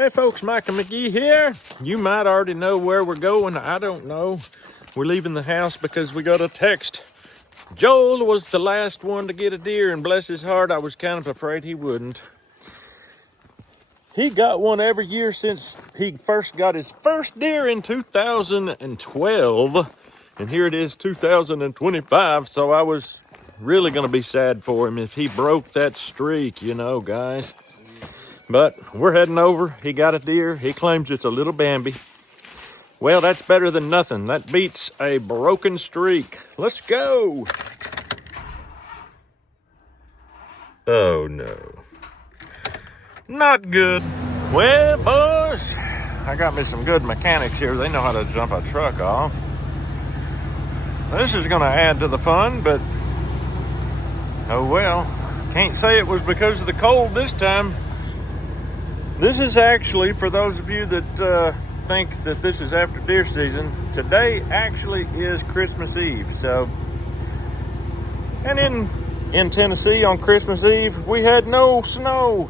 Hey folks, Michael McGee here. You might already know where we're going. I don't know. We're leaving the house because we got a text. Joel was the last one to get a deer, and bless his heart, I was kind of afraid he wouldn't. He got one every year since he first got his first deer in 2012. And here it is, 2025, so I was really going to be sad for him if he broke that streak, you know, guys. But we're heading over. He got a deer. He claims it's a little Bambi. Well, that's better than nothing. That beats a broken streak. Let's go. Oh, no. Not good. Well, boys, I got me some good mechanics here. They know how to jump a truck off. This is going to add to the fun, but oh well. Can't say it was because of the cold this time. This is actually, for those of you that think that this is after deer season, today actually is Christmas Eve. So, and in Tennessee on Christmas Eve, we had no snow.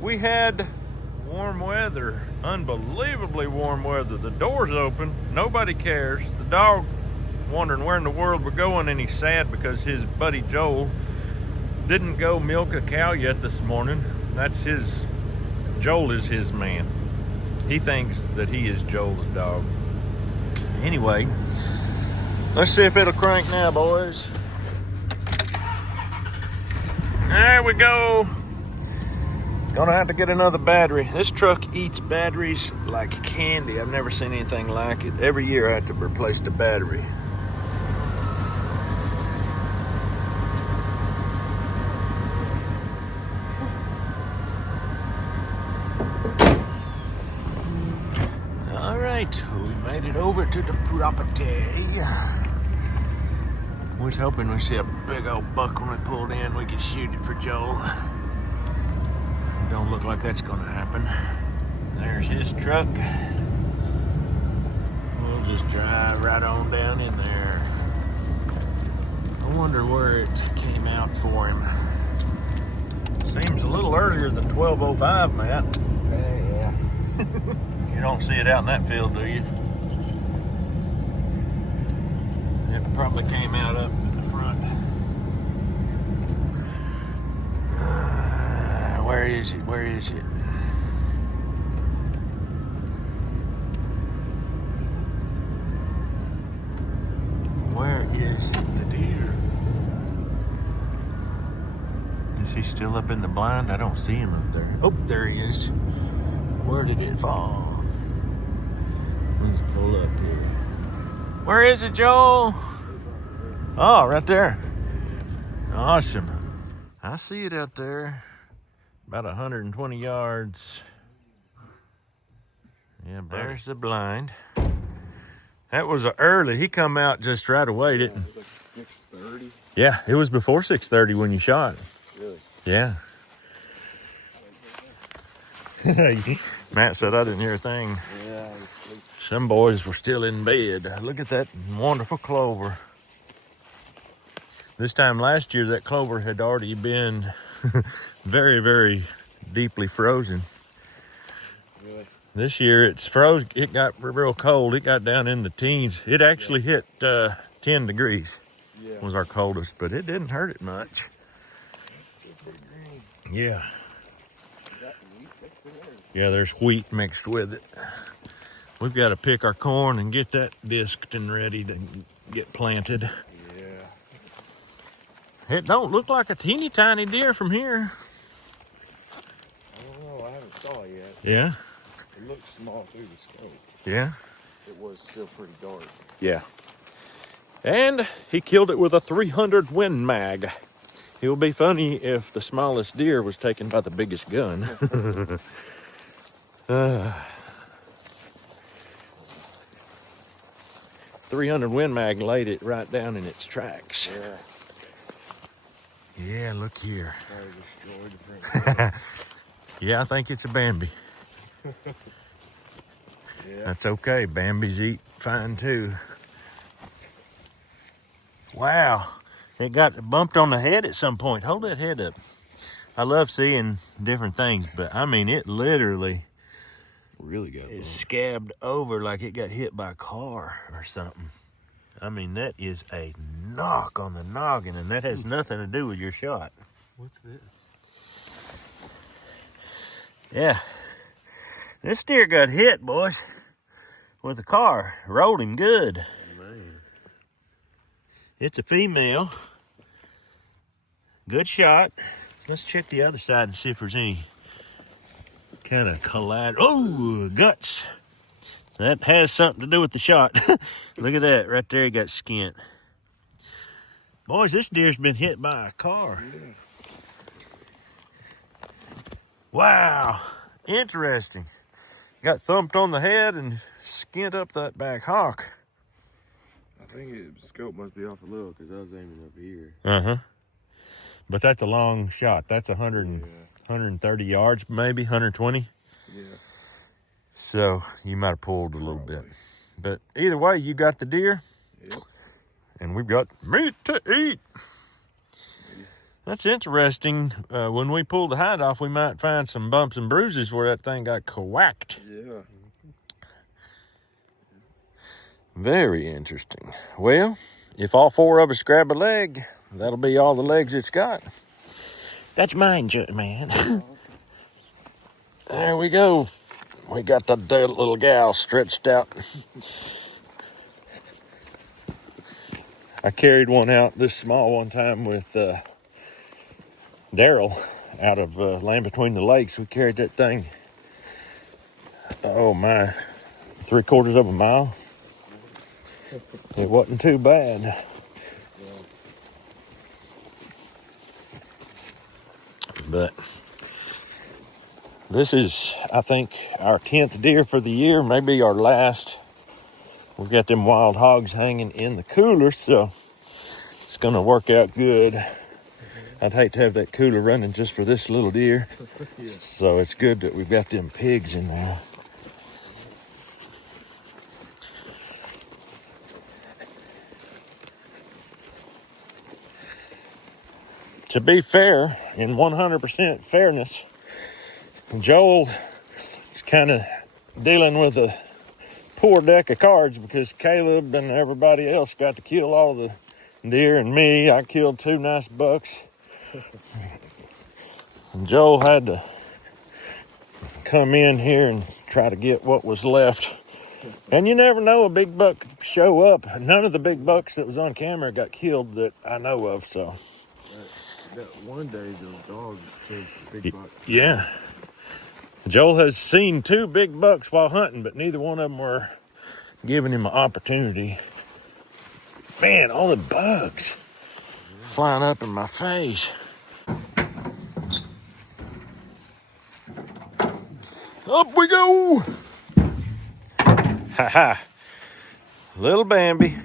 We had warm weather, unbelievably warm weather. The door's open, nobody cares. The dog wondering where in the world we're going, and he's sad because his buddy Joel didn't go milk a cow yet this morning. That's his. Joel is his man. He thinks that he is Joel's dog. Anyway, let's see if it'll crank now, boys. There we go. Gonna have to get another battery. This truck eats batteries like candy. I've never seen anything like it. Every year I have to replace the battery. We made it over to the property. Was hoping we see a big old buck when we pulled in. We could shoot it for Joel. It don't look like that's gonna happen. There's his truck. We'll just drive right on down in there. I wonder where it came out for him. Seems a little earlier than 12:05, Matt. Yeah. You don't see it out in that field, do you? It probably came out up in the front. Where is it? Where is it? Where is the deer? Is he still up in the blind? I don't see him up there. Oh, there he is. Where did it fall? Let's pull up here. Where is it, Joel? Oh, right there. Awesome. I see it out there. About 120 yards. Yeah, there's the blind. That was early. He come out just right away, didn't he? It was like 6:30. Yeah, it was before 6:30 when you shot. Really? Yeah. Matt said I didn't hear a thing. Yeah, I was asleep. Some boys were still in bed. Look at that wonderful clover. This time last year, that clover had already been very, very deeply frozen. Really? This year, it's frozen. It got real cold. It got down in the teens. It actually hit 10 degrees. Yeah. Was our coldest, but it didn't hurt it much. Yeah. Yeah, there's wheat mixed with it. We've got to pick our corn and get that disked and ready to get planted. Yeah. It don't look like a teeny tiny deer from here. I don't know. I haven't saw it yet. Yeah? It looks small through the scope. Yeah? It was still pretty dark. Yeah. And he killed it with a 300 Win Mag. It would be funny if the smallest deer was taken by the biggest gun. 300 Win Mag laid it right down in its tracks. Yeah. Yeah, look here. Destroyed the print. Yeah, I think it's a Bambi. Yeah. That's okay. Bambis eat fine too. Wow. It got bumped on the head at some point. Hold that head up. I love seeing different things, but I mean, it literally Really got It's scabbed over like it got hit by a car or something. I mean, that is a knock on the noggin, and that has nothing to do with your shot. What's this? Yeah. This deer got hit, boys, with a car. Rolled him good. Man. It's a female. Good shot. Let's check the other side and see if there's any kind of collide. Oh, guts. That has something to do with the shot. Look at that. Right there, he got skint. Boys, this deer's been hit by a car. Yeah. Wow. Interesting. Got thumped on the head and skint up that back hock. I think the scope must be off a little because I was aiming up here. Uh-huh. But that's a long shot. That's 130 yards, maybe, 120. Yeah. So you might have pulled a little bit. But either way, you got the deer. Yep. And we've got meat to eat. That's interesting. When we pull the hide off, we might find some bumps and bruises where that thing got whacked. Yeah. Very interesting. Well, if all four of us grab a leg, that'll be all the legs it's got. That's mine, man. There we go. We got the little gal stretched out. I carried one out this small one time with Daryl out of Land Between the Lakes. We carried that thing, oh my, 3/4 of a mile. It wasn't too bad. But this is, I think, our 10th deer for the year, maybe our last. We've got them wild hogs hanging in the cooler, so it's gonna work out good. I'd hate to have that cooler running just for this little deer. Yeah. So it's good that we've got them pigs in there. To be fair, in 100% fairness, Joel is kind of dealing with a poor deck of cards because Caleb and everybody else got to kill all the deer, and me, I killed 2 nice bucks. And Joel had to come in here and try to get what was left. And you never know, a big buck could show up. None of the big bucks that was on camera got killed that I know of, so. That one day those dogs chased big bucks. Yeah. Joel has seen 2 big bucks while hunting, but neither one of them were giving him an opportunity. Man, all the bugs flying up in my face. Up we go. Ha ha. Little Bambi.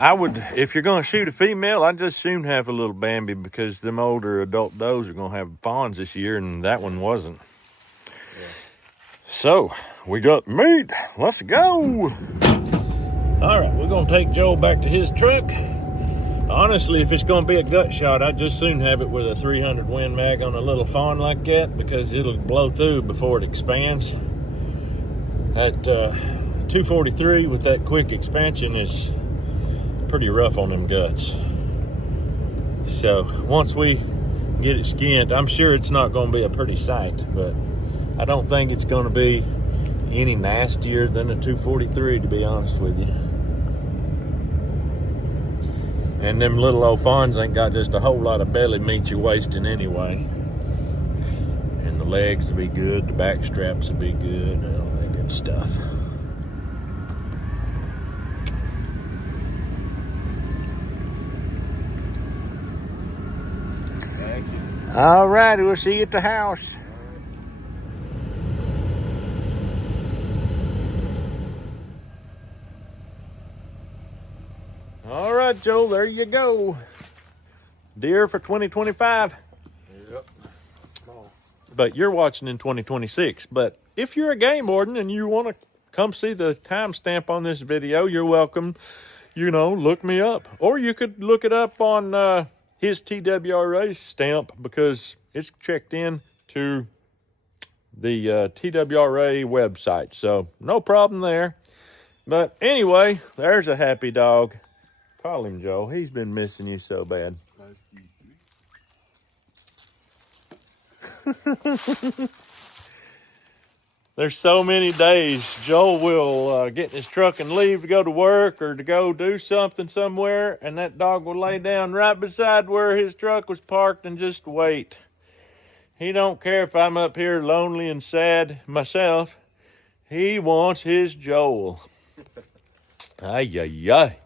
I would, if you're going to shoot a female, I'd just soon have a little Bambi because them older adult does are going to have fawns this year, and that one wasn't. Yeah. So, we got meat. Let's go. All right, we're going to take Joel back to his truck. Honestly, if it's going to be a gut shot, I'd just soon have it with a 300 Win Mag on a little fawn like that because it'll blow through before it expands. At 243 with that quick expansion is pretty rough on them guts. So once we get it skinned, I'm sure it's not going to be a pretty sight, but I don't think it's going to be any nastier than a 243, to be honest with you. And them little old fawns ain't got just a whole lot of belly meat you're wasting anyway. And the legs will be good, the back straps will be good, all that good stuff. All righty, we'll see you at the house. All right, Joel, there you go. Deer for 2025. Yep. But you're watching in 2026. But if you're a game warden and you want to come see the timestamp on this video, you're welcome. You know, look me up. Or you could look it up on his TWRA stamp because it's checked in to the TWRA website. So no problem there. But anyway, there's a happy dog. Call him Joe. He's been missing you so bad. There's so many days Joel will get in his truck and leave to go to work or to go do something somewhere, and that dog will lay down right beside where his truck was parked and just wait. He don't care if I'm up here lonely and sad myself. He wants his Joel. Ay, ay, ay.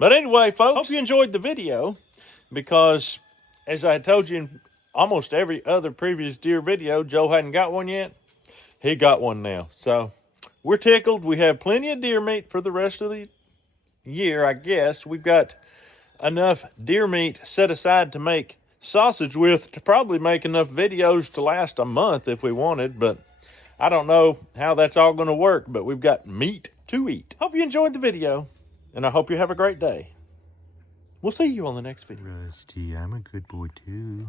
But anyway, folks, hope you enjoyed the video, because as I told you in almost every other previous deer video, Joe hadn't got one yet. He got one now. So we're tickled. We have plenty of deer meat for the rest of the year, I guess. We've got enough deer meat set aside to make sausage with to probably make enough videos to last a month if we wanted, but I don't know how that's all going to work, but we've got meat to eat. Hope you enjoyed the video, and I hope you have a great day. We'll see you on the next video. Rusty, I'm a good boy too.